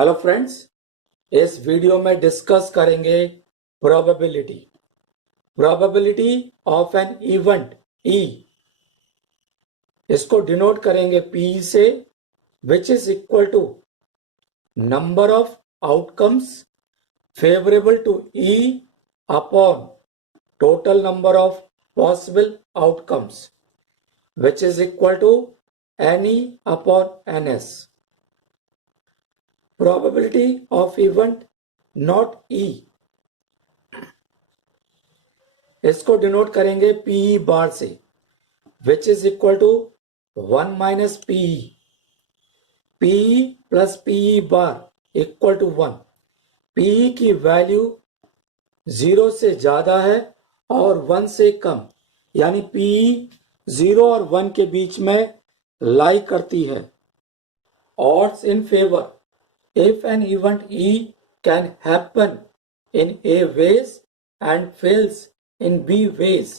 Hello friends, इस वीडियो में डिस्कस करेंगे probability of an event E. इसको डिनोट करेंगे पी से, which is equal to number of outcomes favourable to E upon total number of possible outcomes, which is equal to n E upon n S. Probability of event not E, इसको denote करेंगे PE bar से, which is equal to 1 minus PE। PE plus PE bar equal to 1। PE की value 0 से ज्यादा है और 1 से कम, यानी PE 0 और 1 के बीच में लाई करती है। Odds in favor, if an event E can happen in A ways and fails in B ways,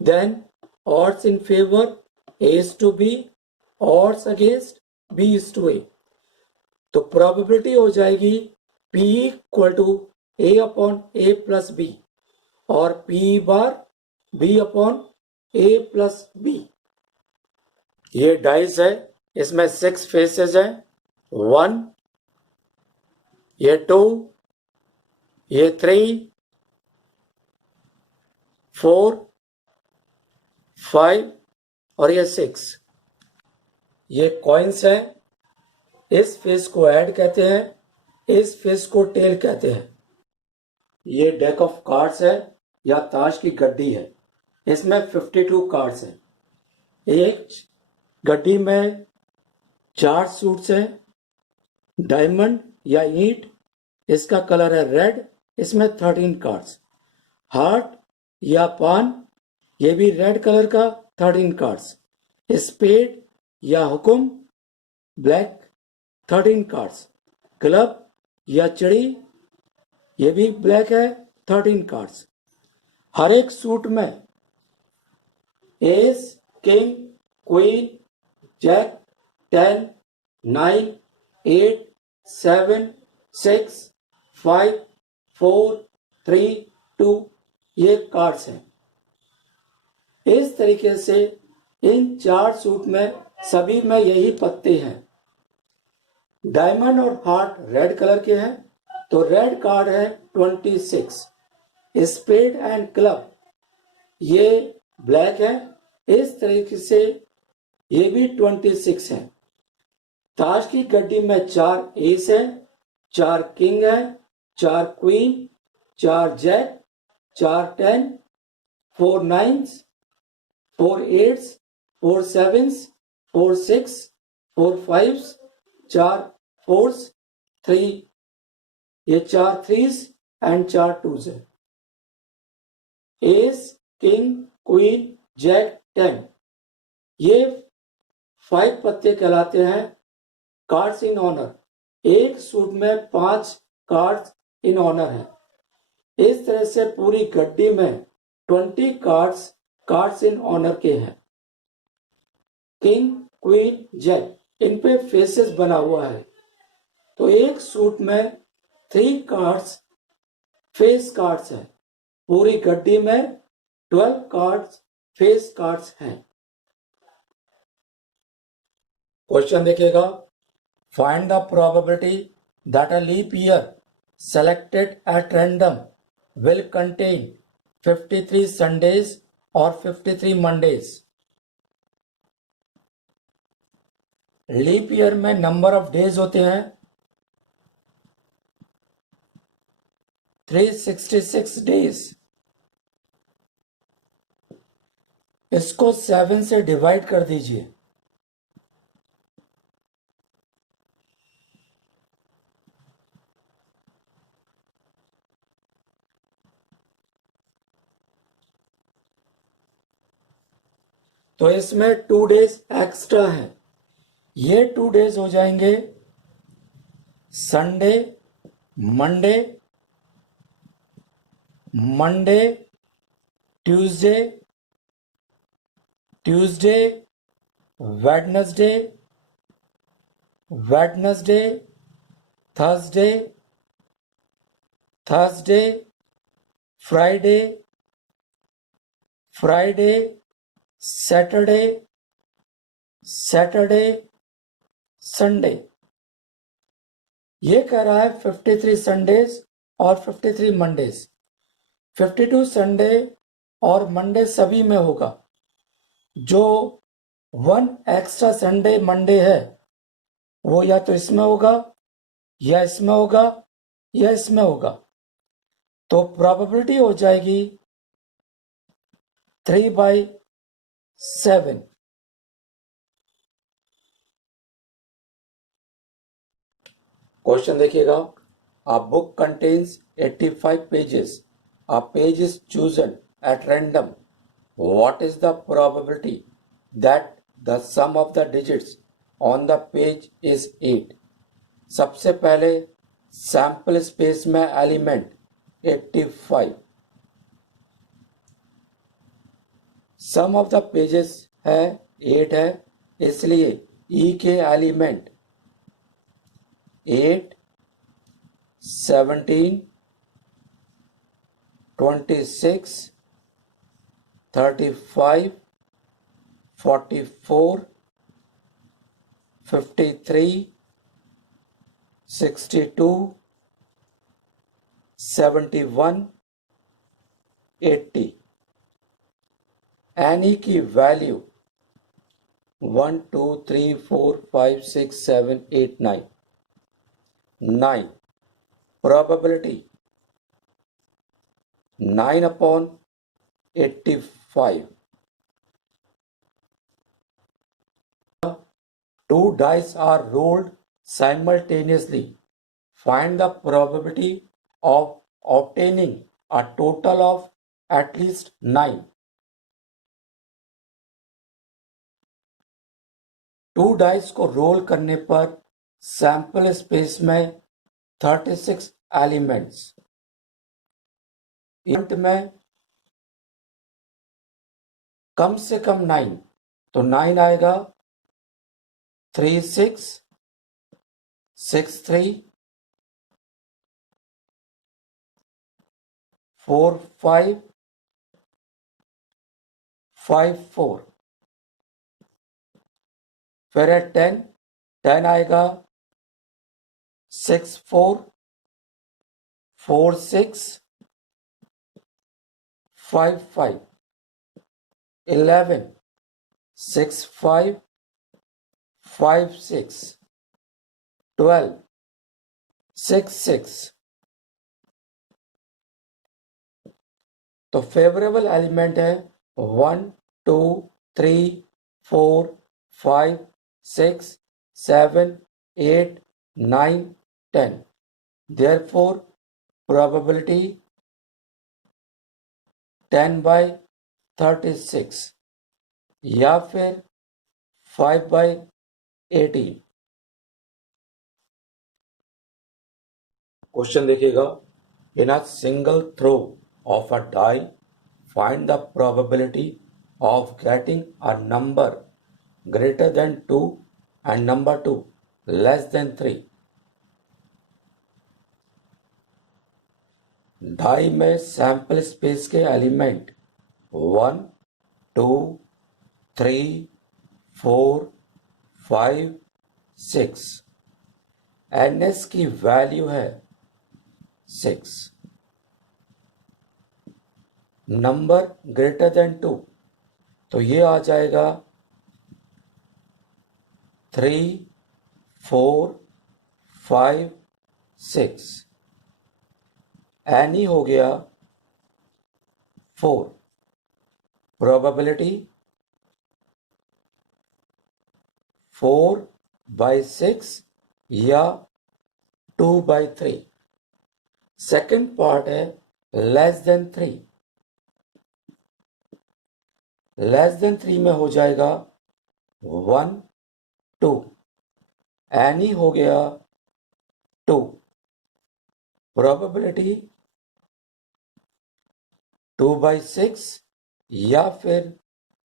then odds in favor A is to B, odds against B is to A। तो probability हो जाएगी P equal to A upon A plus B और P bar B upon A plus B। ये dice है, इसमें 6 faces हैं, 1, ये 2, ये 3, 4, 5 और ये 6। ये कॉइन्स हैं। इस फेस को ऐड कहते हैं, इस फेस को टेल कहते हैं। ये डेक ऑफ कार्ड्स है या ताश की गड्डी है। इसमें 52 कार्ड्स हैं। एक गड्डी में 4 सूट्स हैं। डायमंड या ईंट, इसका कलर है रेड, इसमें 13 कार्ड्स। हार्ट या पान, ये भी रेड कलर का, 13 कार्ड्स। स्पेड या हुकुम, ब्लैक, 13 कार्ड्स। क्लब या चिड़ी, ये भी ब्लैक है, 13 कार्ड्स। हर एक सूट में एस, किंग, क्वीन, जैक, 10, 9, 8, 7, 6, 5, 4, 3, 2 ये कार्ड्स हैं। इस तरीके से इन 4 सूट में सभी में यही पत्ते हैं। डायमंड और हार्ट रेड कलर के हैं, तो रेड कार्ड है 26। स्पेड एंड क्लब ये ब्लैक है। इस तरीके से ये भी 26 है। ताश की गड्डी में 4 एस है, 4 किंग है, 4 queen, 4 Jack, 4 10, 4 9s, 4 8s, 4 7s, 4 6, 4 5s, 4 4s, 3, ये 4 3s एंड 4 2s है। एस, किंग, क्वीन, जैक, 10 ये 5 पत्ते कहलाते हैं कार्ड्स इन ऑनर। एक सूट में 5 कार्ड्स इन ऑनर है। इस तरह से पूरी गड्डी में 20 कार्ड्स इन ऑनर के हैं। किंग, क्वीन, जैक, इन पे फेसेस बना हुआ है, तो एक सूट में 3 कार्ड्स फेस कार्ड्स हैं। पूरी गड्डी में 12 कार्ड्स फेस कार्ड्स हैं। क्वेश्चन देखिएगा, find the probability that a leap year selected at random will contain 53 Sundays or 53 Mondays। Leap year में नंबर ऑफ डेज होते हैं 366 डेज। इसको 7 से डिवाइड कर दीजिए। तो इसमें 2 डेज एक्स्ट्रा है। ये 2 डेज हो जाएंगे Sunday, Monday, Monday, Tuesday, Tuesday, Wednesday, Wednesday, Thursday, Thursday, Friday, Friday, Saturday, Saturday, Sunday. ये कह रहा है 53 संडेज और 53 मंडेज। 52 संडे और मंडे सभी में होगा। जो 1 एक्स्ट्रा संडे मंडे है वो या तो इसमें होगा या इसमें होगा या इसमें होगा। तो प्रोबेबिलिटी हो जाएगी 3/7। क्वेश्चन देखिएगा। A book contains 85 pages. A page is chosen at random. What is the probability that the sum of the digits on the page is 8? सबसे पहले सैंपल स्पेस में element 85, sum of the pages है 8 है, इसलिए E के element 8, 17, 26, 35, 44, 53, 62, 71, 80। Any की value 1, 2, 3, 4, 5, 6, 7, 8, 9। 9 probability 9/85। 2 dice are rolled simultaneously. Find the probability of obtaining a total of at least 9। 2 dice को role करने पर सैंपल स्पेस में 36 एलिमेंट्स। इंट में कम से कम 9, तो 9 आएगा 3, 6, 6, 3, 4, 5, 5, 4। फिर है 10 आएगा 6, 4, 4, 6, 5, 5। 11 6, 5, 5, 6। 12 6, 6। तो फेवरेबल एलिमेंट है 1, 2, 3, 4, 5, 6, 7, 8, 9, 10। Therefore probability 10/36 या फिर 5/18। क्वेश्चन देखिएगा। In a single throw of a die, find the probability of getting a number greater than 2 and number 2 less than 3। Die में सैंपल स्पेस के एलिमेंट 1, 2, 3, 4, 5, 6। NS की वैल्यू है 6। Number greater than 2, तो ये आ जाएगा 3, 4, 5, 6। एनी हो गया 4। प्रोबेबिलिटी 4/6 या 2/3। सेकंड पार्ट है लेस देन 3। लेस देन 3 में हो जाएगा 1, 2। एनी हो गया 2। प्रोबेबिलिटी 2/6 या फिर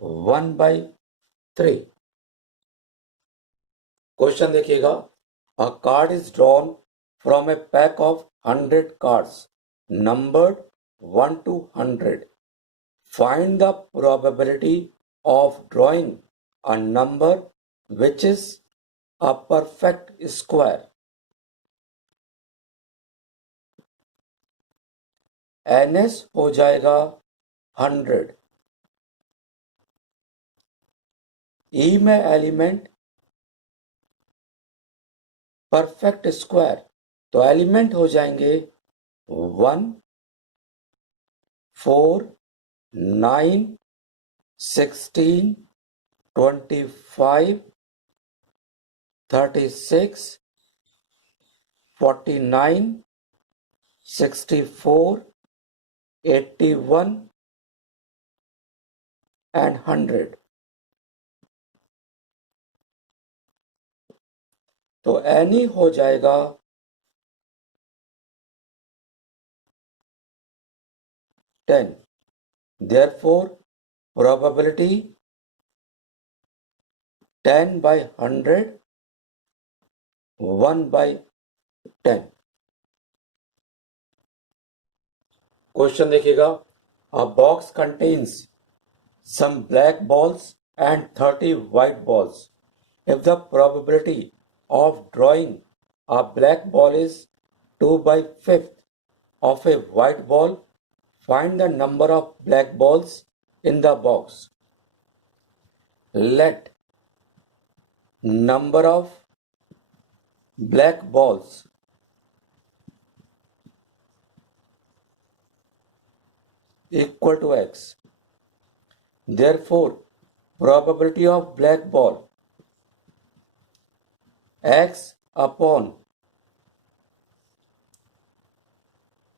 1/3। क्वेश्चन देखिएगा। अ card is drawn from a pack of 100 cards numbered 1 to 100. Find the probability of drawing a number which is a perfect square. NS हो जाएगा 100. E में एलिमेंट परफेक्ट स्क्वायर, तो एलिमेंट हो जाएंगे 1, 4, 9, 16, 25, 36, 49, 64, 81 and 100. तो एनी हो जाएगा 10. Therefore, probability 10 by 100, 1 by 10. Question देखिएगा. A box contains some black balls and 30 white balls. If the probability of drawing a black ball is 2 by 5th of a white ball, find the number of black balls in the box. Let number of black balls equal to x. Therefore, probability of black ball x upon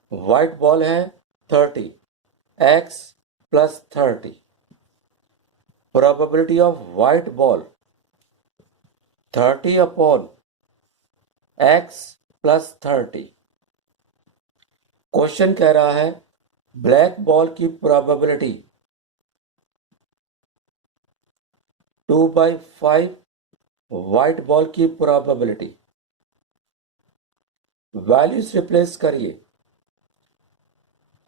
white ball है 30, x plus 30. Probability of white ball 30 upon x plus 30. Question कह रहा है black ball की probability 2/5, white ball की probability. Values replace करिए.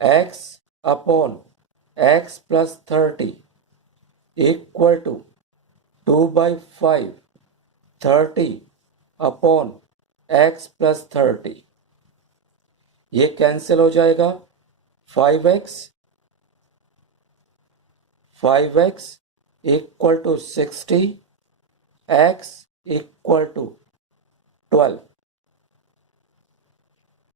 x upon x plus 30 equal to 2/5 30 upon x plus 30. ये cancel हो जाएगा. 5x equal to 60, x equal to 12.